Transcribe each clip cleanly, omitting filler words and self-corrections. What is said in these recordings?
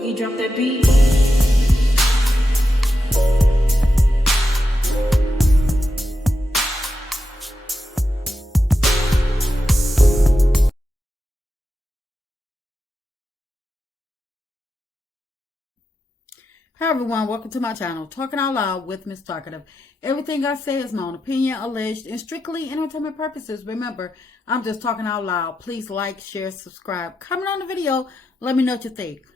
Boogie, drop that beat. Hi everyone, welcome to my channel, Talking Out Loud with Miss Talkative. Everything I say is my own opinion, alleged, and strictly entertainment purposes. Remember, I'm just talking out loud. Please like, share, subscribe. Comment on the video. Let me know what you think.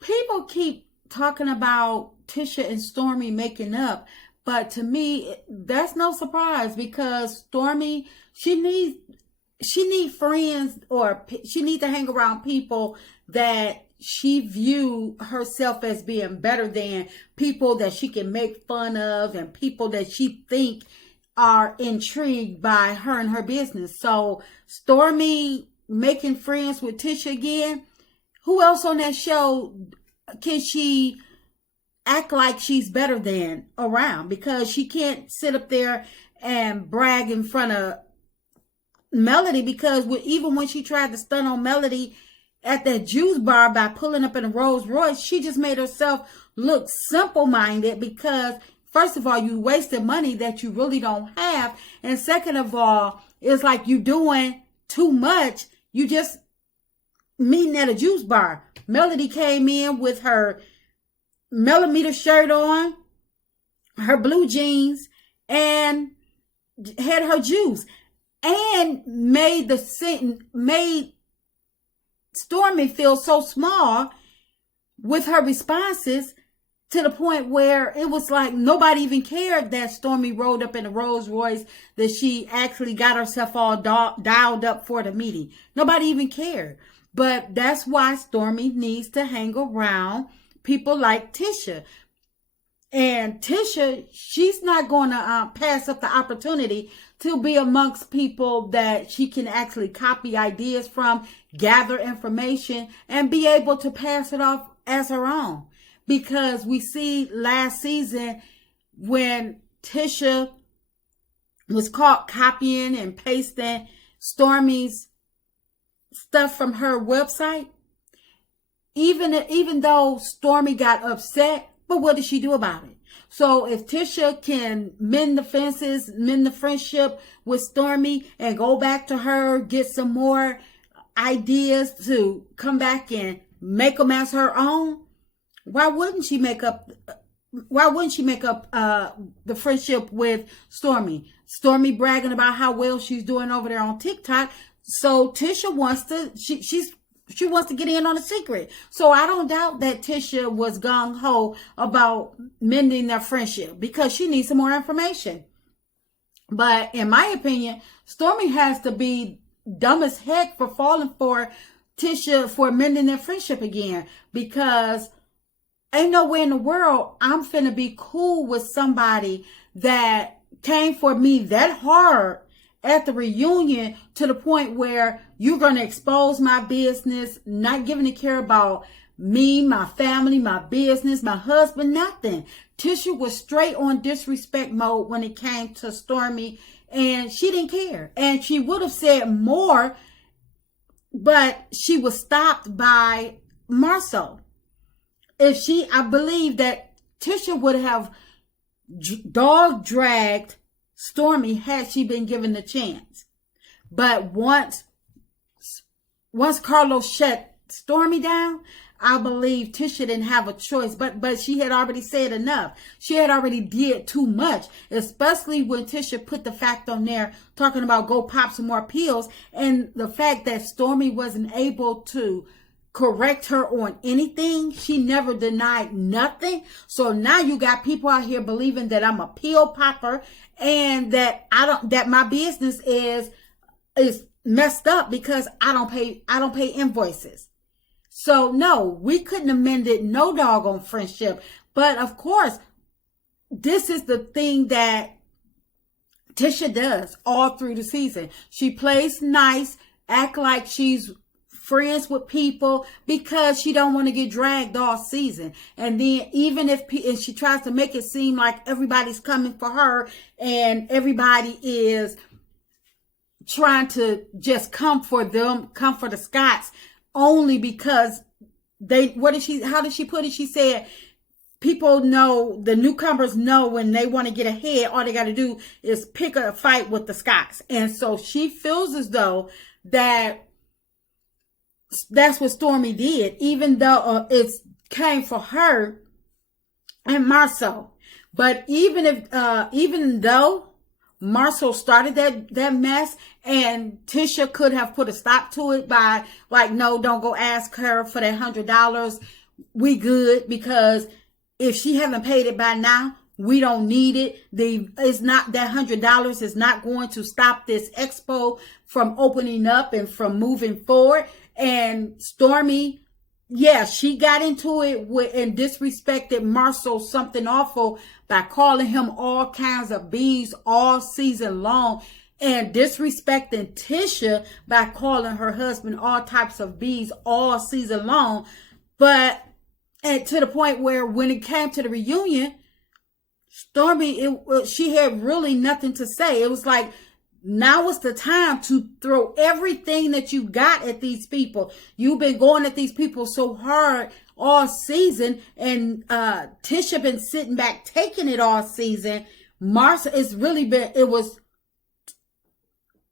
People keep talking about Tisha and Stormi making up, but to me, that's no surprise because Stormi, she needs friends, or she needs to hang around people that she view herself as being better than, people that she can make fun of and people that she think are intrigued by her and her business. So Stormi making friends with Tisha again, who else on that show can she act like she's better than around? Because she can't sit up there and brag in front of Melody, because even when she tried to stun on Melody at that juice bar by pulling up in a Rolls Royce, she just made herself look simple-minded, because first of all, you wasted money that you really don't have, and second of all, it's like you doing too much. You just meeting at a juice bar. Melody came in with her millimeter shirt on, her blue jeans, and had her juice, and made Stormi feel so small with her responses, to the point where it was like nobody even cared that Stormi rolled up in a Rolls Royce, that she actually got herself all dialed up for the meeting. Nobody even cared. But that's why Stormi needs to hang around people like Tisha. And Tisha, she's not going to pass up the opportunity to be amongst people that she can actually copy ideas from, gather information, and be able to pass it off as her own. Because we see last season when Tisha was caught copying and pasting Stormi's stuff from her website, even though Stormi got upset, but what did she do about it? So if Tisha can mend the fences, mend the friendship with Stormi, and go back to her, get some more ideas to come back and make them as her own, why wouldn't she make up the friendship with Stormi? Stormi bragging about how well she's doing over there on TikTok. So Tisha wants to, she wants to get in on a secret. So I don't doubt that Tisha was gung-ho about mending their friendship, because she needs some more information. But in my opinion, Stormi has to be dumb as heck for falling for Tisha for mending their friendship again, because ain't no way in the world I'm finna be cool with somebody that came for me that hard at the reunion, to the point where you're going to expose my business, not giving a care about me, my family, my business, my husband, nothing. Tisha was straight on disrespect mode when it came to Stormi, and she didn't care. And she would have said more, but she was stopped by Marceau. I believe that Tisha would have dog dragged Stormi had she been given the chance. But once Carlos shut Stormi down, I believe Tisha didn't have a choice. But she had already said enough. She had already did too much, especially when Tisha put the fact on there talking about go pop some more pills, and the fact that Stormi wasn't able to correct her on anything. She never denied nothing. So now you got people out here believing that I'm a pill popper, and that that my business is messed up because I don't pay invoices. So no, we couldn't have mended no doggone friendship. But of course, this is the thing that Tisha does all through the season. She plays nice, act like she's friends with people, because she don't want to get dragged all season. And then even if she tries to make it seem like everybody's coming for her and everybody is trying to just come for them, come for the Scotts, only because how did she put it? She said, people know, the newcomers know when they want to get ahead, all they got to do is pick a fight with the Scots. And so she feels as though that's what Stormi did, even though it came for her and Marceau. But even though Marceau started that mess, and Tisha could have put a stop to it by like, no, don't go ask her for that $100. We good, because if she haven't paid it by now, we don't need it. It's not that $100 is not going to stop this expo from opening up and from moving forward. And Stormi, yeah, she got into it and disrespected Marceau something awful by calling him all kinds of bees all season long, and disrespecting Tisha by calling her husband all types of bees all season long. But to the point where when it came to the reunion, Stormi, she had really nothing to say. It was like, now is the time to throw everything that you got at these people. You've been going at these people so hard all season, and Tisha been sitting back taking it all season. Marceau, it was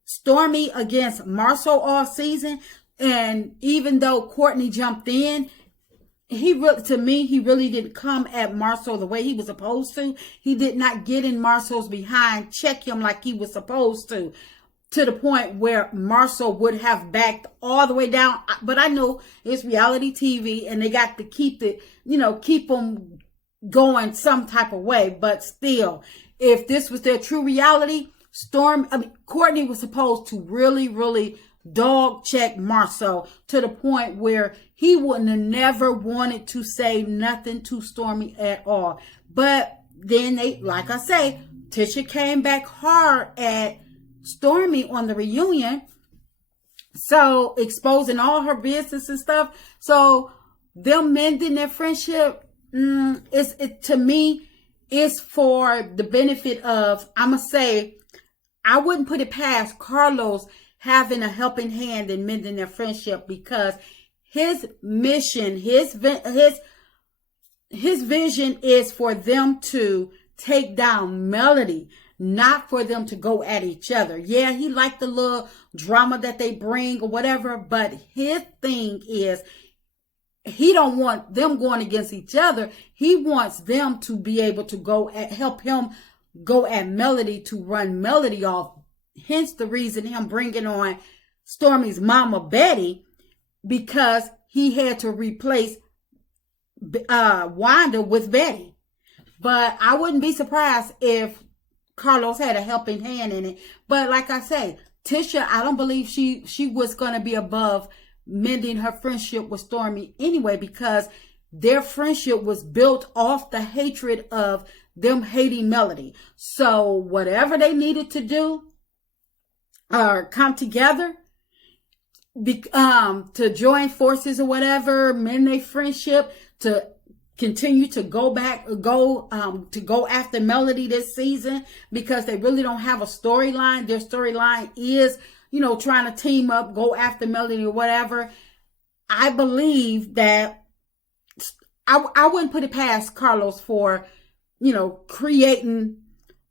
Stormi against Marceau all season. And even though Courtney jumped in, he really didn't come at Marceau the way he was supposed to. He did not get in Marceau's behind, check him like he was supposed to the point where Marceau would have backed all the way down. But I know it's reality TV, and they got to keep them going some type of way. But still, if this was their true reality, Courtney was supposed to really, really dog check Marceau to the point where he wouldn't have never wanted to say nothing to Stormi at all. But then like I say, Tisha came back hard at Stormi on the reunion, so exposing all her business and stuff. So them mending their friendship, to me, it's for the benefit of, I'ma say, I wouldn't put it past Carlos having a helping hand in mending their friendship, because his mission, his vision is for them to take down Melody, not for them to go at each other. Yeah, he liked the little drama that they bring or whatever, but his thing is, he don't want them going against each other. He wants them to be able to help him go at Melody, to run Melody off. Hence the reason him bringing on Stormi's mama, Betty, because he had to replace Wanda with Betty. But I wouldn't be surprised if Carlos had a helping hand in it. But like I say, Tisha, I don't believe she was going to be above mending her friendship with Stormi anyway, because their friendship was built off the hatred of them hating Melody. So whatever they needed to do, come together, to join forces or whatever, mend their friendship, to continue to go after Melody this season, because they really don't have a storyline. Their storyline is, trying to team up, go after Melody or whatever. I believe that I wouldn't put it past Carlos for, creating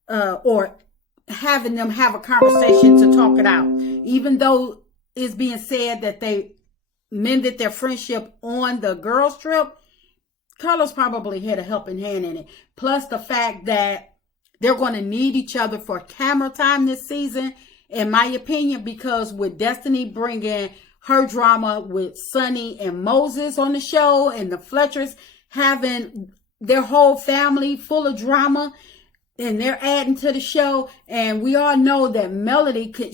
or having them have a conversation to talk it out. Even though it's being said that they mended their friendship on the girls' trip, Carlos probably had a helping hand in it. Plus the fact that they're going to need each other for camera time this season, in my opinion, because with Destiny bringing her drama with Sonny and Moses on the show, and the Fletchers having their whole family full of drama, and they're adding to the show. And we all know that Melody could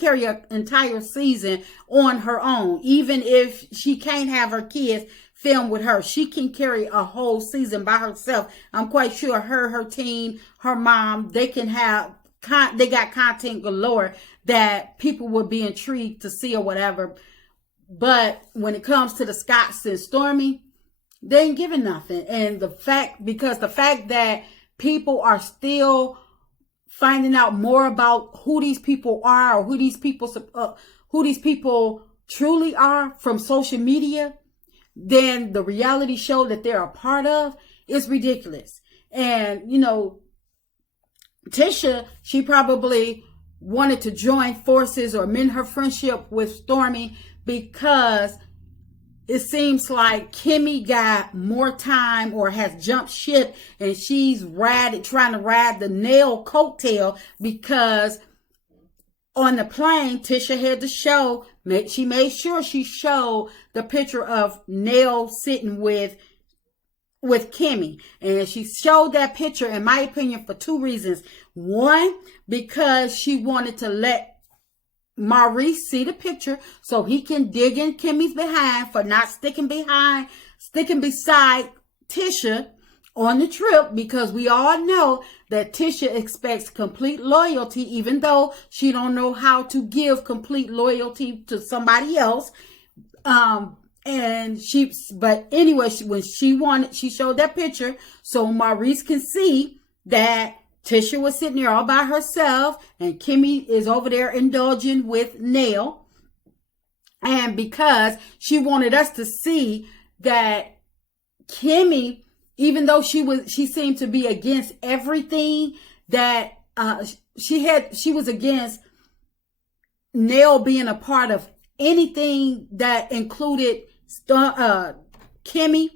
carry an entire season on her own. Even if she can't have her kids film with her, she can carry a whole season by herself. I'm quite sure her team, her mom, they got content galore that people would be intrigued to see or whatever. But when it comes to the Scotts and Stormi, they ain't giving nothing. And the fact that people are still finding out more about who these people are, or who these people truly are from social media, than the reality show that they're a part of is ridiculous. And, you know, Tisha, she probably wanted to join forces or mend her friendship with Stormi because it seems like KIMMIE got more time or has jumped ship, and she's trying to ride the NELL coattail, because on the plane, Tisha had to show, she made sure she showed the picture of NELL sitting with KIMMIE. And she showed that picture, in my opinion, for two reasons. One, because she wanted to let Maurice see the picture so he can dig in KIMMIE's behind for not sticking beside Tisha on the trip, because we all know that Tisha expects complete loyalty, even though she don't know how to give complete loyalty to somebody else. But anyway, when she showed that picture so Maurice can see that Tisha was sitting there all by herself and KIMMIE is over there indulging with NELL. And because she wanted us to see that KIMMIE, even though she seemed to be against everything that she was against NELL being a part of anything that included KIMMIE,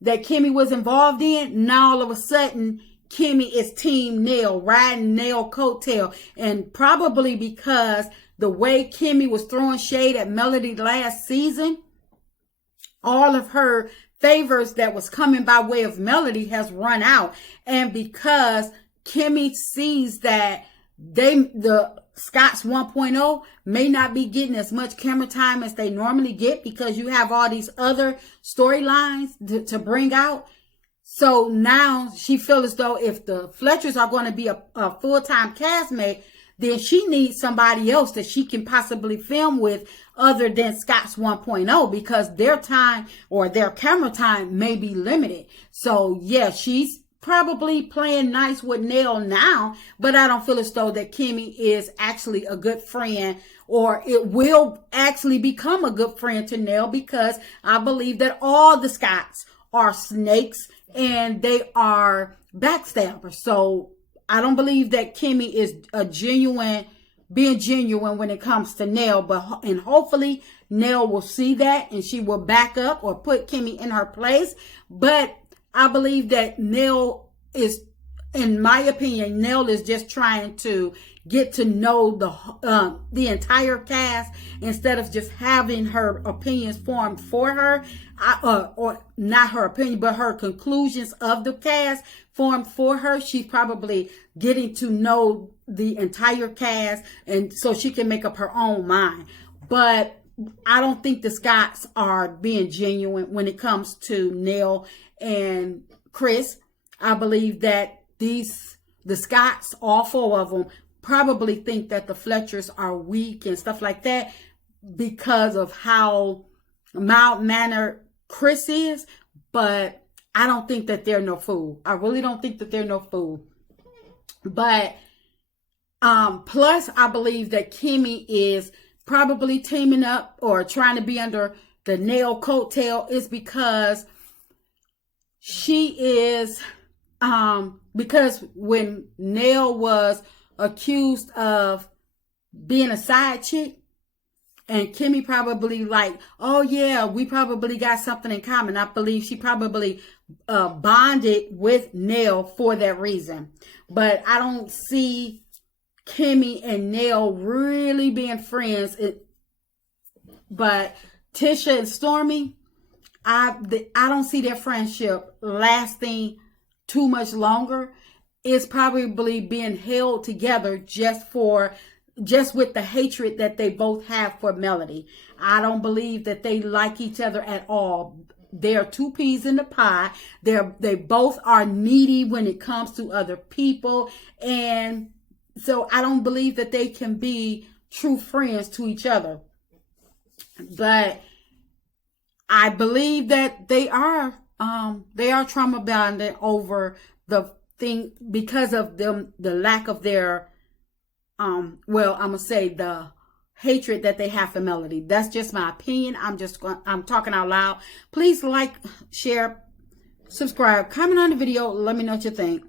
that KIMMIE was involved in. Now all of a sudden KIMMIE is team NELL, riding NELL coattail. And probably because the way KIMMIE was throwing shade at Melody last season, all of her favors that was coming by way of Melody has run out. And because KIMMIE sees that the Scots 1.0 may not be getting as much camera time as they normally get, because you have all these other storylines to bring out. So now she feels as though if the Fletchers are going to be a full-time castmate, then she needs somebody else that she can possibly film with other than Scots 1.0, because their time or their camera time may be limited. So yeah, she's probably playing nice with NELL now, but I don't feel as though that KIMMIE is actually a good friend, or it will actually become a good friend to NELL, because I believe that all the Scots are snakes and they are backstabbers. So I don't believe that KIMMIE is being genuine when it comes to NELL, and hopefully NELL will see that and she will back up or put KIMMIE in her place. But I believe that NELL is, in my opinion, NELL is just trying to get to know the entire cast, instead of just having her opinions formed for her, or not her opinion, but her conclusions of the cast formed for her. She's probably getting to know the entire cast, and so she can make up her own mind. But I don't think the Scots are being genuine when it comes to NELL and Chris. I believe that the Scots, all four of them, probably think that the Fletchers are weak and stuff like that because of how mild-mannered Chris is. But I don't think that they're no fool. I really don't think that they're no fool. But plus, I believe that KIMMIE is probably teaming up or trying to be under the NELL coattail is because she is, because when NELL was accused of being a side chick, and KIMMIE probably like, oh yeah, we probably got something in common. I believe she probably bonded with NELL for that reason. But I don't see KIMMIE and NELL really being friends. But Tisha and Stormi, I don't see their friendship lasting too much longer. It's probably being held together just with the hatred that they both have for Melody. I don't believe that they like each other at all. They're two peas in the pie. They both are needy when it comes to other people. And so I don't believe that they can be true friends to each other. But I believe that they are trauma bonded over the thing because of the lack of their well, I'm gonna say the hatred that they have for Melody. That's just my opinion. I'm talking out loud. Please like, share, subscribe, comment on the video. Let me know what you think.